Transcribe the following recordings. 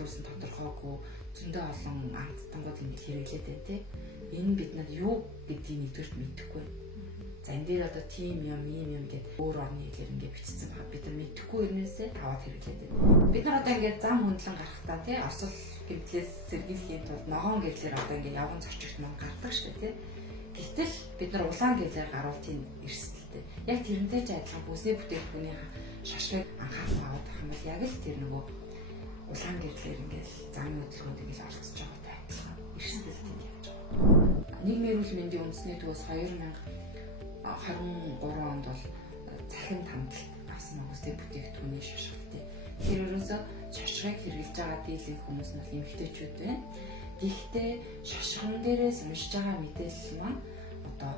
уус нь тодорхойгүй зөндөө олон амттангууд ингэж хэрэглээд байна те. Энэ бид нар юу гэдгийг нэгдүгээр мэдэхгүй. За энэ дээр одоо тийм юм гэдэг өөр орны хэлээр ингэ бичсэн байгаа. Бид нар мэдэхгүй ирнээсээ аваад хэрэглээд байна. Бид нар одоо ингэ зам хөндлөн гарахтаа те осол гэмтлээс сэргийлэхийн тулд ногоон гэрлэр одоо ингэ явган зорчигт мөн гардаг шүү дээ те. Гэтэл бид нар улаан гэрлэр гарвал тийм эрсдэлтэй. Яг тэрнтэй ч адилхан бүсний бүтээгдэхүүний шашгийг анхаарал аваад байх юм бол яг л тэр нөгөө улаан гэрлэр ингээл замын хөдөлгөөнд ингээл орцож байгаатай адилхан эрсдэлтэй явж байгаа. Нийгмийн эрүүл мэндийн үндэсний төвөөс 2023 онд бол цахим хандлт авсан бүсний бүтээгдэхүүний шашгалтай. Тэр ерөөсөө шашгыг хэрэглэж байгаа дийлэнх хүмүүс нь эмэгтэйчүүд байна. Гэхдээ шашган дээрээс уншиж байгаа мэдээлэл маань одоо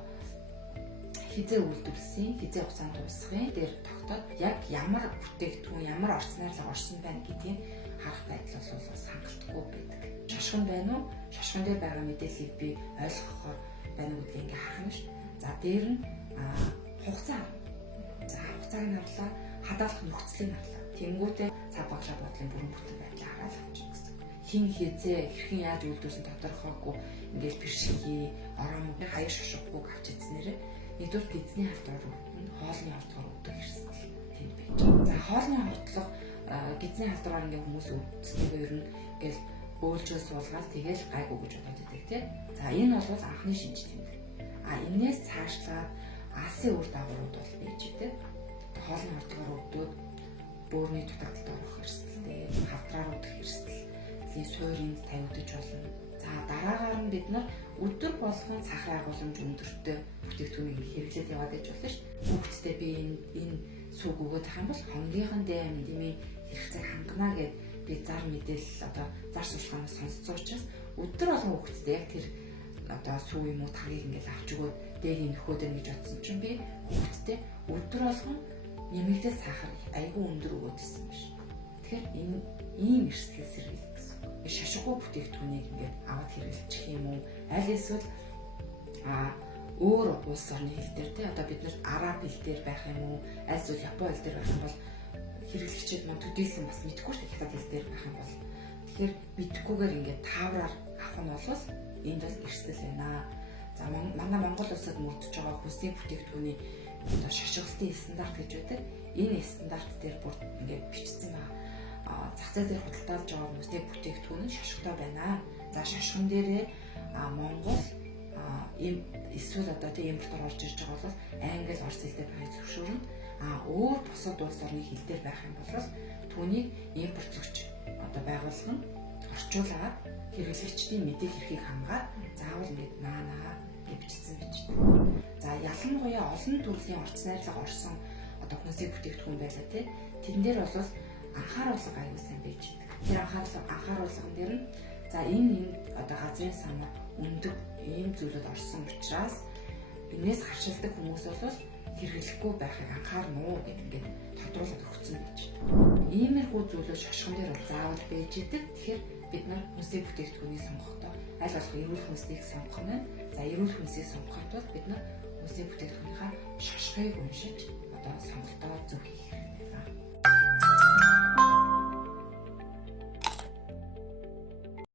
хизээ үйлдвэрлэсэн, хизээ хугацаанд дуусгын дээр тогтоод яг ямар бүтээгдэхүүн, ямар орц найрлага орсон байна гэдгийг харах байдал бол бас хангалтгүй байдаг. Шашган байна уу? Шашган дээр байгаа мэдээллийг би ойлгохоор байна уу гэдгийг ингээ харах нь шүү. За дээр нь хугацаа. За хугацааг нь харлаа, хадгалах нөхцөлийг харлаа. Тэнгүүтээ цаг багшаа бодлын бүрэн бүтэн байдлаа хараад авчих гэсэн. Хин хизээ хэрхэн яаж үйлдвэрсэн тодорхойгүй ингээл бэршигий, орон хаяр шошгохгүй авч идснээрээ нэгдүгээр эзний халдвар нь хоолны халдвар өгдөг хэрсэл тэнд байж байгаа. За хоолны халдвар эзний халдвараар ингээ хүмүүс үүдснээр ер нь ингээл бөөлжөө суулгаад тэгэл гайгүй гэж бодоод байдаг тийм. За энэ бол анхны шинж тэмдэг. Энээс цаашлаад алсын үр дагаврууд бол байж идэг. Хоолны халдвар өгдөг, бөөрийн дутагдалд орох хэрсэлтэй, хавдраар үүдэх хэрсэл, суурийн тавигдаж болно. За дараагаар нь бид нар өдөр болгон сахарын агуулмж өндөртэй бүтээгдэхүүнийг хэрэглээд яваад байж болно ш. Хүүхдтэй би энэ сүг өгөөд байх юм бол хонгийнхан дэм дэмий хэрэгцээг хангана гэд би зар мэдээлэл одоо зар сурталчилгаанаас сонсцсон учраас өдөр болгон хүүхдтэй яг тэр одоо сүг юм уу тагийг ингээл авч өгөөд дээгийн нөхөөд гэж бодсон чинь би хүүхдтэй өдөр болгон нэмэгдэл сахар айгүй өндөр өгөөд ирсэн юм ш. Тэгэхээр энэ ийм эрсдэл сэргийлэх гэсэн. Шашиггүй бүтээгдэхүүнийг ингээд аваад хэрэглэчих юм уу? Аль эсвэл өөр улс орны хэл дээр те одоо бид нар араб хэл дээр байх юм уу? Аль эсвэл япон хэл дээр байх юм бол хэрэглэгчид маань төдийлөн бас мэдгүй шүү дээ хятад хэл дээр байх юм бол. Тэгэхээр мэдхгүйгээр ингээд таавраар авах нь бол энд бол эрсдэл байна. За манай Монгол улсад мөрдөж байгаа хүнсний бүтээгдэхүүний одоо шашгалтын стандарт гэж байдаг. Энэ стандарт дээр бүр ингээд бичсэн байна. Зах зээл дээр худалдаалж байгаа хүмүүсийн бүтээгдэхүүн нь шашигтай байна. За шашган дээрээ Монгол эсвэл одоо тийм импортоор орж ирж байгаа бол англи, орос хэлээр байхыг зөвшөөрнө. Өөр бусад улс орны хэл дээр байх юм бол түүнийг импортлогч одоо байгуулгын орчуулаад хэрэглэгчдийн мэдээг хэрхийг хангаад заавал ингэж наанаа гэж бичсэн байж байна. За ялангуяа олон төрлийн орц найрлага орсон одоо хүнсний бүтээгдэхүүн байлаа тий. Тэн дээр бол анхааруулга аюул сайн байж байгаа. Тэр анхааруулган дээр нь за энэ одоо газрын сан өндөг ийм зүйлүүд орсон учраас энэс харшилдаг хүмүүс бол хэрэглэхгүй байхыг анхаарна уу гэх ингээд тодруулаад өгсөн байж байна. Иймэрхүү зүйлүүд шашган дээр бол заавал байж идэг. Тэгэхээр бид нар хүнсний бүтээгдэхүүнийг сонгохдоо аль болох эрүүл хүнснийг сонгох нь. За эрүүл хүнсийг сонгоход бол бид нар хүнсний бүтээгдэхүүнийхаа шашгыг уншиж одоо сонголтоо зөв хийх.